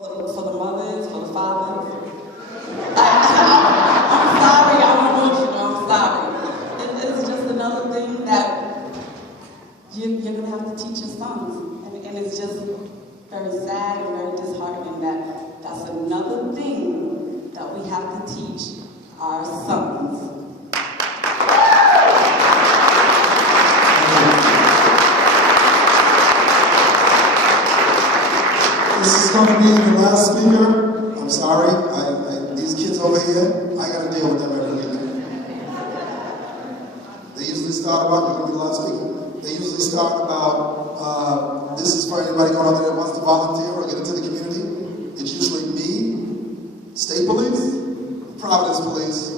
For the mothers, for the fathers. I'm sorry, I'm emotional, I'm sorry. It's just another thing that you're going to have to teach your sons. And it's just very sad and very disheartening that that's another thing that we have to teach our sons. This is going to be the last speaker. I'm sorry. These kids over here, I got to deal with them every week. They usually start about, you're going to be the last speaker. They usually start about, this is for anybody going out there that wants to volunteer or get into the community. It's usually me, State Police, Providence Police,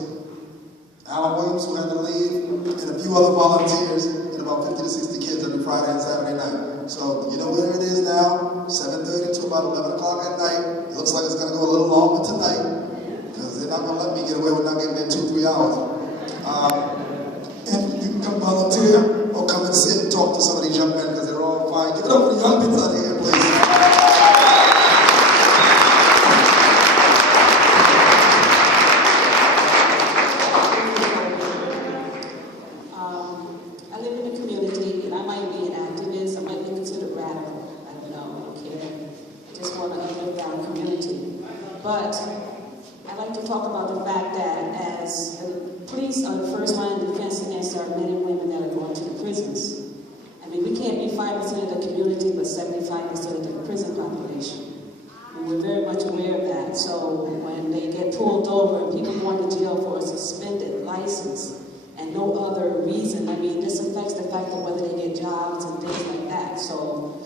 Alan Williams, who had to leave, and a few other volunteers, and about 50 to 60 kids every Friday and Saturday night. So, you know where it is now, 7:30 to about 11 o'clock at night. It looks like it's going to go a little longer tonight, because they're not going to let me get away with not getting there 2-3 hours. And you can come volunteer, or come and sit and talk to some of these young men, because they're all fine. Give it up for the young people out here, please. I live in a community, and I might be an activist, I might be considered radical. I don't know, I don't care. I just want to live in our community. But I'd like to talk about the fact that as police are the first line of defense against our men and women that are going to the prisons. I mean, we can't be 5% of the community, but 75% of the prison population. And we're very much aware of that. So when they get pulled over and people going to jail for a suspended license and no other reason, I mean, this affects the fact of whether they get jobs and things like that. So,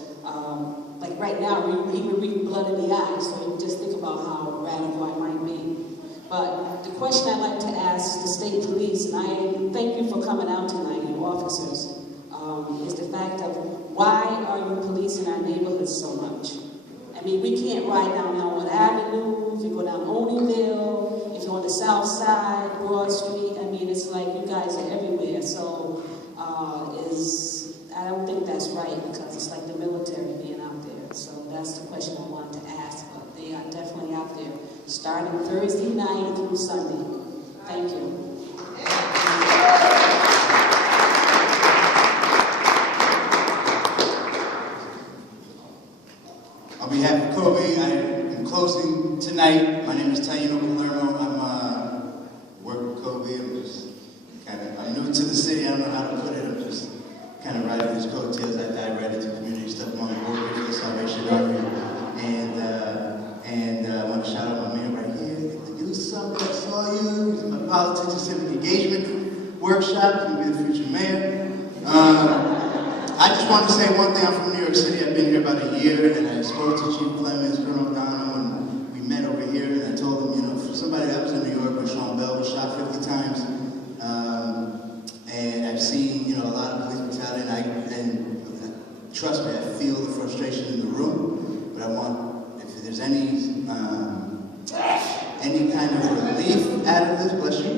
like right now, we're reading blood in the eyes, so you just think about how radical I might be. But the question I'd like to ask the state police, and I thank you for coming out tonight, you officers, is the fact of why are you policing our neighborhoods so much? I mean, we can't ride down Elmwood Avenue, if you go down Oneyville, if you're on the south side, Broad Street, I mean, it's like you guys are everywhere. So I don't think that's right, because it's like the military being out there. So that's the question I wanted to ask, but they are definitely out there, starting Thursday night through Sunday. Thank you. On behalf of Kobe, I am closing tonight. My name is Taino Palermo. I'm work with Kobe. I'm new to the city. I don't know how to put it. I'm just kind of riding his coattails. I dive right into community stuff. I'm on the board for the Salvation Army, and I want to shout out my man right here. The youth summit, I saw you. He's my politics and civic engagement workshop. He's going to be the future mayor. I just want to say one thing. I'm from New York City. I've been here about a year, and I spoke to Chief Clemens, Colonel O'Donnell, and we met over here, and I told him, you know, for somebody that was in New York, where Sean Bell was shot 50 times, and I've seen, you know, a lot of police brutality, and trust me, I feel the frustration in the room, but I want, if there's any kind of relief out of this, bless you,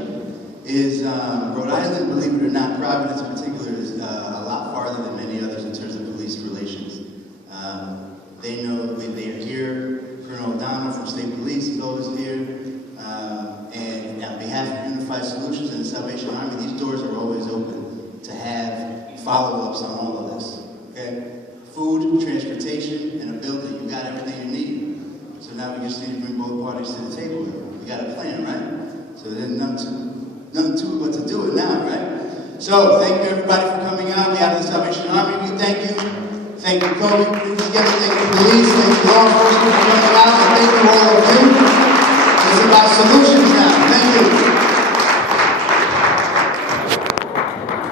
is Rhode Island, believe it or not, Providence in particular, is a lot farther than many others in terms of police relations. They know they are here. Colonel O'Donnell from State Police is always here. And on behalf of Unified Solutions and the Salvation Army, these doors are always open to have follow-ups on all of this. Okay? Food, transportation, and a building. You got everything you need. So now we just need to bring both parties to the table. We got a plan, right? So there's nothing to it but to do it now, right? So thank you everybody for coming out. On behalf of the Salvation Army, we thank you. Thank you, Kobe. Thank you, police. Thank you, law enforcement for coming out. And thank you all of you.